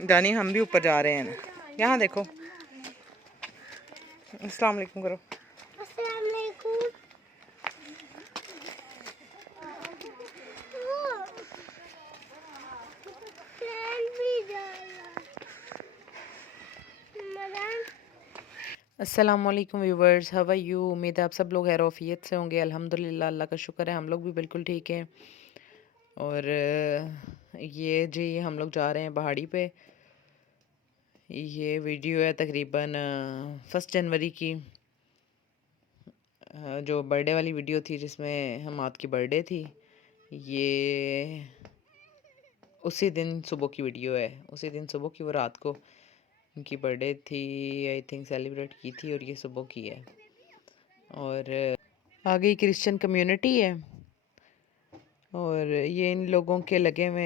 दानी हम भी ऊपर जा रहे हैं। यहाँ देखो, अस्सलाम वालेकुम करो। अस्सलाम वालेकुम। अस्सलाम वालेकुम व्यूवर्स, हाउ आर यू। उम्मीद है आप सब लोग खैर आफियत से होंगे। अल्हम्दुलिल्लाह, अल्लाह का शुक्र है, हम लोग भी बिल्कुल ठीक हैं। और ये जी हम लोग जा रहे हैं पहाड़ी पे। ये वीडियो है तकरीबन 1 जनवरी की, जो बर्थडे वाली वीडियो थी जिसमें हमाद की बर्थडे थी। ये उसी दिन सुबह की वीडियो है, उसी दिन सुबह की, वो रात को उनकी बर्थडे थी, आई थिंक सेलिब्रेट की थी, और ये सुबह की है। और आगे क्रिश्चियन कम्युनिटी है और ये इन लोगों के लगे हुए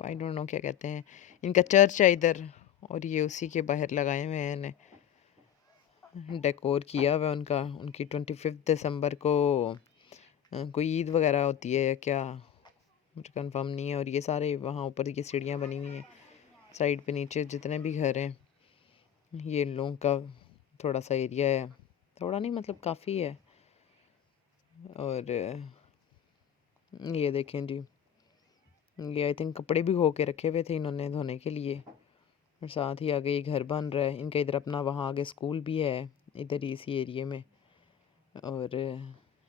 आई डोंट नो क्या कहते हैं, इनका चर्च है इधर, और ये उसी के बाहर लगाए हुए हैं, इन्हें डेकोर किया हुआ है उनका। उनकी 25 दिसंबर को कोई ईद वगैरह होती है या क्या, मुझे कंफर्म नहीं है। और ये सारे वहाँ ऊपर की सीढ़ियाँ बनी हुई हैं, साइड पे नीचे जितने भी घर हैं, ये इन लोगों का थोड़ा सा एरिया है, थोड़ा नहीं मतलब काफ़ी है। और ये देखें जी, ये आई थिंक कपड़े भी धो के रखे हुए थे इन्होंने धोने के लिए। और साथ ही आगे ये घर बन रहा है इनका, इधर अपना, वहाँ आगे स्कूल भी है इधर ही इसी एरिए में। और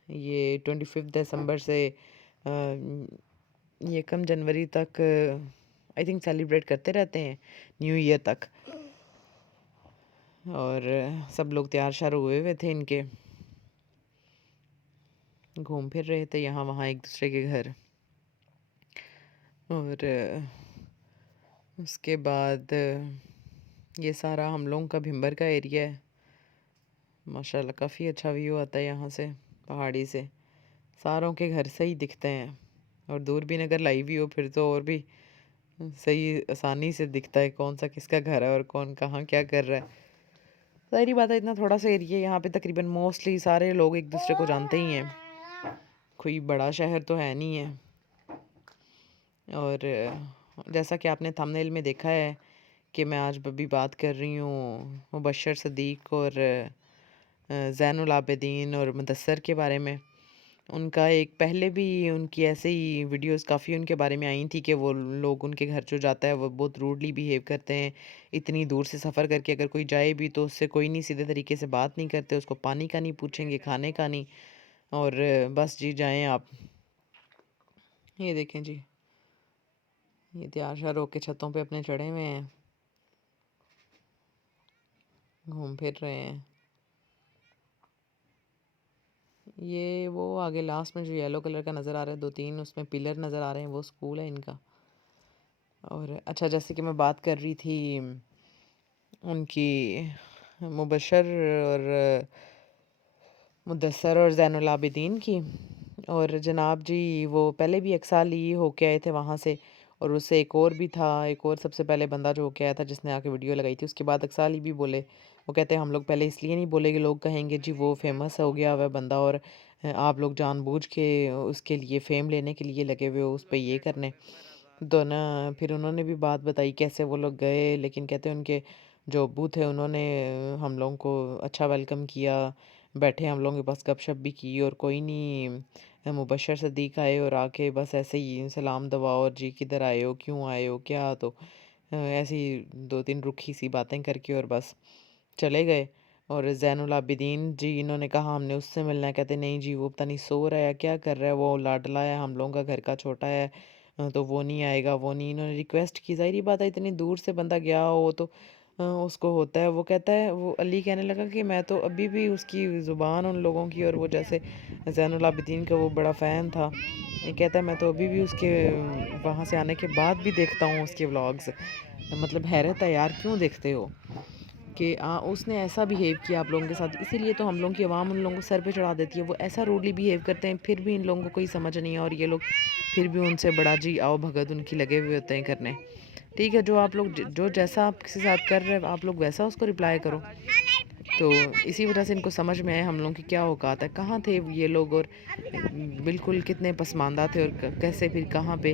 ये 25 दिसंबर से ये कम जनवरी तक आई थिंक सेलिब्रेट करते रहते हैं, न्यू ईयर तक। और सब लोग तैयार शार हुए हुए थे इनके, घूम फिर रहे थे यहाँ वहाँ एक दूसरे के घर। और उसके बाद ये सारा हम लोगों का भिंबर का एरिया है। माशाल्लाह काफ़ी अच्छा व्यू आता है यहाँ से, पहाड़ी से सारों के घर सही दिखते हैं। और दूरबीन अगर लाई भी हो फिर तो और भी सही आसानी से दिखता है कौन सा किसका घर है और कौन कहाँ क्या कर रहा है। सारी बात है, इतना थोड़ा सा एरिया यहाँ पे तकरीबन मोस्टली सारे लोग एक दूसरे को जानते ही हैं, कोई बड़ा शहर तो है नहीं है। और जैसा कि आपने थंबनेल में देखा है कि मैं आज अभी बात कर रही हूँ मुबशर सदीक और ज़ैनुल आबिदीन और मुदस्सर के बारे में। उनका एक पहले भी उनकी ऐसे ही वीडियोस काफ़ी उनके बारे में आई थी कि वो लोग उनके घर जो जाता है वो बहुत रूडली बिहेव करते हैं। इतनी दूर से सफ़र करके अगर कोई जाए भी तो उससे कोई नहीं, सीधे तरीके से बात नहीं करते, उसको पानी का नहीं पूछेंगे, खाने का नहीं, और बस जी जाएं आप। ये देखें जी, ये तैयार शार होके छतों पे अपने चढ़े हुए हैं, घूम फिर रहे हैं। ये वो आगे लास्ट में जो येलो कलर का नज़र आ रहा है, 2-3 उसमें पिलर नज़र आ रहे हैं, वो स्कूल है इनका। और अच्छा, जैसे कि मैं बात कर रही थी उनकी मुबशर और मुदस्सर और ज़ैनुल आबिदीन की। और जनाब जी वो पहले भी एक साल ही होके आए थे वहाँ से, और उससे एक और भी था, एक और सबसे पहले बंदा जो होके आया था जिसने आके वीडियो लगाई थी, उसके बाद अक्साली भी बोले। वो कहते हैं हम लोग पहले इसलिए नहीं बोले कि लोग कहेंगे जी वो फेमस हो गया हुआ बंदा, और आप लोग जानबूझ के उसके लिए फ़ेम लेने के लिए लगे हुए हो उस पर ये करने। तो ना फिर उन्होंने भी बात बताई कैसे वो लोग गए, लेकिन कहते हैं उनके जो अब्बू थे उन्होंने हम लोगों को अच्छा वेलकम किया, बैठे हम लोगों के पास गपशप भी की, और कोई नहीं मुबशर सदीक आए और आके बस ऐसे ही सलाम दुआ और जी किधर आए हो, क्यों आए हो, क्या, तो ऐसी 2-3 रुखी सी बातें करके और बस चले गए। और ज़ैनुल आबिदीन जी इन्होंने कहा हमने उससे मिलना है, कहते नहीं जी वो पता नहीं सो रहा है क्या कर रहा है, वो लाडला है हम लोगों का, घर का छोटा है, तो वो नहीं आएगा, वो नहीं। इन्होंने रिक्वेस्ट की, ज़ाहिर बात है इतनी दूर से बंदा गया हो तो उसको होता है। वो कहता है, वो अली कहने लगा कि मैं तो अभी भी उसकी ज़ुबान उन लोगों की, और वो जैसे ज़ैनुल आबिदीन का वो बड़ा फ़ैन था, ये कहता है मैं तो अभी भी उसके वहाँ से आने के बाद भी देखता हूँ उसके व्लॉग्स। मतलब हैरत है यार, क्यों देखते हो कि उसने ऐसा बिहेव किया आप लोगों के साथ, इसीलिए तो हम लोगों की आवाम उन लोगों को सर पे चढ़ा देती है। वो ऐसा रूडली बिहेव करते हैं फिर भी इन लोगों को कोई समझ नहीं है, और ये लोग फिर भी उनसे बड़ा जी आओ भगत उनकी लगे हुए होते हैं करने। ठीक है, जो आप लोग जो जैसा आप किसी साथ कर रहे हैं आप लोग वैसा उसको रिप्लाई करो। तो इसी वजह से इनको समझ में आया हम लोगों की क्या औकात है, कहाँ थे ये लोग और बिल्कुल कितने पसमानदा थे और कैसे फिर कहाँ पे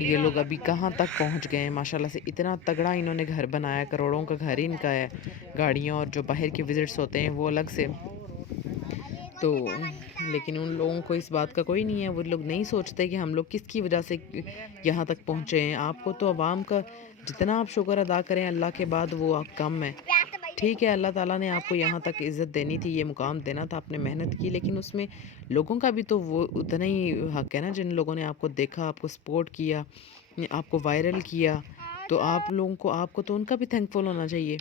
ये लोग अभी कहाँ तक पहुँच गए हैं। माशाल्लाह से इतना तगड़ा इन्होंने घर बनाया, करोड़ों का घर ही इनका है। गाड़ियाँ और जो बाहर के विजिट्स होते हैं वो अलग से। तो लेकिन उन लोगों को इस बात का कोई नहीं है, वो लोग नहीं सोचते कि हम लोग किसकी वजह से यहाँ तक पहुँचे हैं। आपको तो अवाम का जितना आप शुक्र अदा करें अल्लाह के बाद वो आप कम है। ठीक है, अल्लाह ताला ने आपको यहाँ तक इज़्ज़त देनी थी, ये मुकाम देना था, आपने मेहनत की, लेकिन उसमें लोगों का भी तो वो उतना ही हक है ना, जिन लोगों ने आपको देखा, आपको सपोर्ट किया, आपको वायरल किया, तो आप लोगों को आपको तो उनका भी थैंकफुल होना चाहिए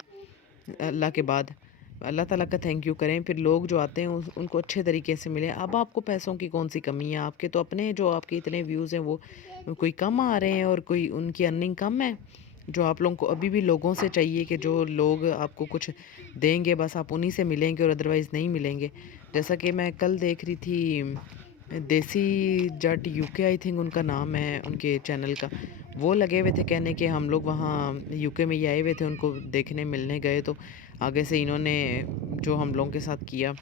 अल्लाह के बाद। अल्लाह ताला का थैंक यू करें, फिर लोग जो आते हैं उनको अच्छे तरीके से मिले। अब आपको पैसों की कौन सी कमी है, आपके तो अपने जो आपके इतने व्यूज़ हैं वो कोई कम आ रहे हैं और कोई उनकी अर्निंग कम है। जो आप लोगों को अभी भी लोगों से चाहिए कि जो लोग आपको कुछ देंगे बस आप उन्हीं से मिलेंगे और अदरवाइज़ नहीं मिलेंगे। जैसा कि मैं कल देख रही थी देसी जट यूके आई थिंक उनका नाम है उनके चैनल का। वो लगे हुए थे कहने कि हम लोग वहाँ यूके में ही आए हुए थे, उनको देखने मिलने गए तो आगे से इन्होंने जो हम लोगों के साथ किया,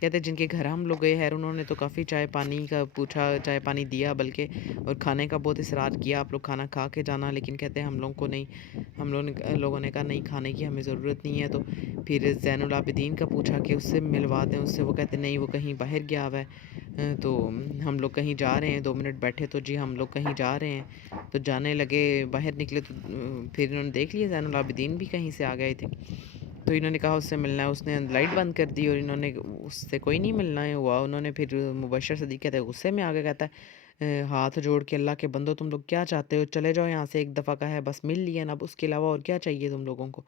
कहते जिनके घर हम लोग गए हैं उन्होंने तो काफ़ी चाय पानी का पूछा, चाय पानी दिया बल्कि, और खाने का बहुत इसरार किया, आप लोग खाना खा के जाना, लेकिन कहते हैं हम लोगों को नहीं, लोगों ने कहा नहीं खाने की हमें ज़रूरत नहीं है। तो फिर ज़ैनुल आबिदीन का पूछा कि उससे मिलवा दें उससे, वो कहते नहीं वो कहीं बाहर गया हुआ है। तो हम लोग कहीं जा रहे हैं, 2 मिनट बैठे तो जी हम लोग कहीं जा रहे हैं, तो जाने लगे बाहर निकले तो फिर इन्होंने देख लिया ज़ैनुल आबिदीन भी कहीं से आ गए थे। तो इन्होंने कहा उससे मिलना है, उसने लाइट बंद कर दी और इन्होंने उससे कोई नहीं मिलना है हुआ। उन्होंने फिर मुबशर सदीक कहते हैं गुस्से में आके कहता है हाथ जोड़ के अल्लाह के बंदो तुम लोग क्या चाहते हो, चले जाओ यहाँ से, एक दफ़ा का है बस मिल लिया ना, अब उसके अलावा और क्या चाहिए तुम लोगों को।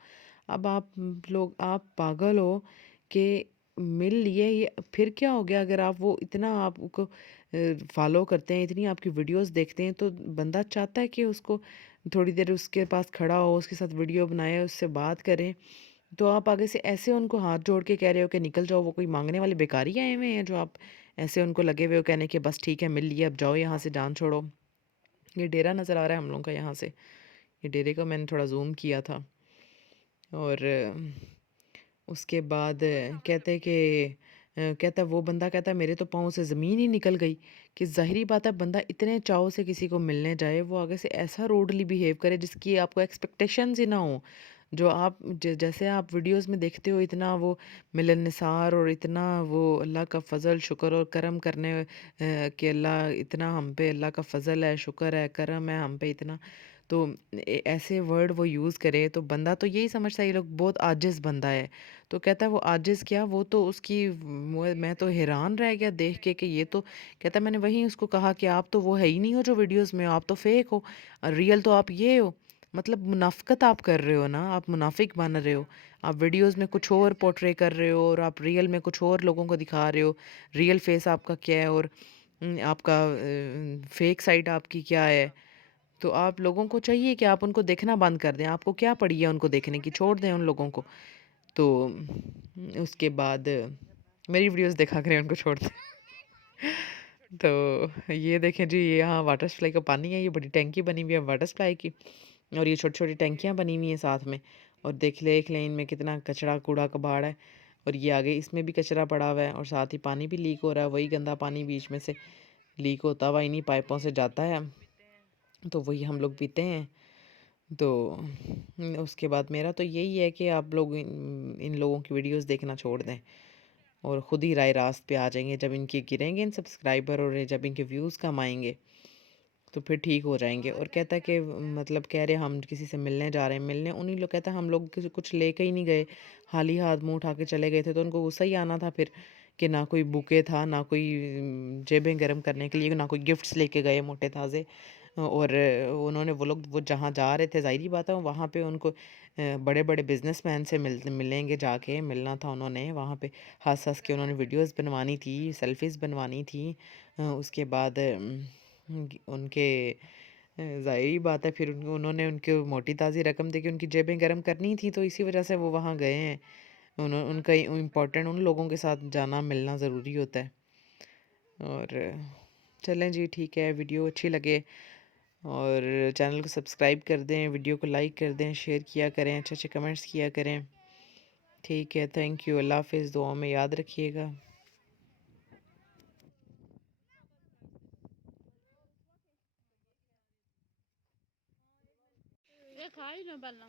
अब आप लोग आप पागल हो कि मिल लिए, ये फिर क्या हो गया अगर आप वो इतना आपको फॉलो करते हैं, इतनी आपकी वीडियोस देखते हैं, तो बंदा चाहता है कि उसको थोड़ी देर उसके पास खड़ा हो, उसके साथ वीडियो बनाए, उससे बात करें। तो आप आगे से ऐसे उनको हाथ जोड़ के कह रहे हो कि निकल जाओ, वो कोई मांगने वाले भिखारी आए हुए हैं जो आप ऐसे उनको लगे हुए हो कहने कि बस ठीक है मिल लिया अब जाओ यहाँ से जान छोड़ो। ये डेरा नज़र आ रहा है हम लोगों का यहाँ से, ये डेरे का मैंने थोड़ा जूम किया था। और उसके बाद कहते कि कहता वो बंदा कहता है मेरे तो पाँव से ज़मीन ही निकल गई, कि ज़ाहिरी बात है बंदा इतने चाव से किसी को मिलने जाए वो आगे से ऐसा रूडली बिहेव करे जिसकी आपको एक्सपेक्टेशंस ही ना हो। जो आप जैसे आप वीडियोस में देखते हो इतना वो मिलनसार और इतना वो अल्लाह का फ़ज़ल शुक्र और करम करने कि अल्लाह इतना हम पे अल्लाह का फ़ज़ल है, शुक्र है, करम है हम पे इतना। तो ऐसे वर्ड वो यूज़ करे तो बंदा तो यही समझता है ये लोग बहुत आजिज़ बंदा है। तो कहता है वो आजिज़ क्या, वो तो उसकी मैं तो हैरान रह गया देख के कि ये तो, कहता है मैंने वहीं उसको कहा कि आप तो वो है ही नहीं हो जो वीडियोस में हो, आप तो फेक हो, रियल तो आप ये हो। मतलब मुनाफ़िकत आप कर रहे हो ना, आप मुनाफिक बन रहे हो। आप वीडियोस में कुछ और पोर्ट्रे कर रहे हो और आप रियल में कुछ और लोगों को दिखा रहे हो। रियल फेस आपका क्या है और आपका फेक साइड आपकी क्या है। तो आप लोगों को चाहिए कि आप उनको देखना बंद कर दें, आपको क्या पड़ी है उनको देखने की, छोड़ दें उन लोगों को। तो उसके बाद मेरी वीडियोस देखा करें, उनको छोड़ दें। तो ये देखें जी, ये यहाँ वाटर सप्लाई का पानी है, ये बड़ी टैंकी बनी हुई है वाटर सप्लाई की, और ये छोटी-छोटी टैंकियाँ बनी हुई हैं साथ में, और देख लें इनमें कितना कचरा कूड़ा कबाड़ है, और ये आगे इसमें भी कचरा पड़ा हुआ है और साथ ही पानी भी लीक हो रहा है, वही गंदा पानी बीच में से लीक होता हुआ इन्हीं पाइपों से जाता है, तो वही हम लोग पीते हैं। तो उसके बाद मेरा तो यही है कि आप लोग इन लोगों की वीडियोस देखना छोड़ दें और ख़ुद ही राय रास्त पे आ जाएंगे। जब इनके गिरेंगे इन सब्सक्राइबर और ये जब इनके व्यूज़ कम आएंगे तो फिर ठीक हो जाएंगे। और कहता है कि मतलब कह रहे हम किसी से मिलने जा रहे हैं, मिलने उन्हीं लोग, कहता है हम लोग कुछ लेके ही नहीं गए, खाली हाथ मुंह उठा के चले गए थे, तो उनको गुस्सा ही आना था फिर कि ना कोई बुके था, ना कोई जेबें गर्म करने के लिए, ना कोई गिफ्ट्स लेके गए मोटे ताज़े। और उन्होंने वो जहाँ जा रहे थे, ज़ाहिर बात है वहाँ पे उनको बड़े बड़े बिजनेसमैन से मिलेंगे, जाके मिलना था उन्होंने वहाँ पे, हंस हंस के उन्होंने वीडियोस बनवानी थी, सेल्फीज़ बनवानी थी। उसके बाद उनके ज़ाहिर बात है फिर उन्होंने उनको मोटी ताज़ी रकम देके उनकी जेबें गर्म करनी थी, तो इसी वजह से वो वहाँ गए हैं। उनका इम्पोर्टेंट उन लोगों के साथ जाना मिलना ज़रूरी होता है। और चलें जी ठीक है, वीडियो अच्छी लगे और चैनल को सब्सक्राइब कर दें, वीडियो को लाइक कर दें, शेयर किया करें, अच्छे अच्छे कमेंट्स किया करें। ठीक है, थैंक यू। अल्लाह हाफ़िज़, दुआ में याद रखिएगा। ये खा ही ना पहला।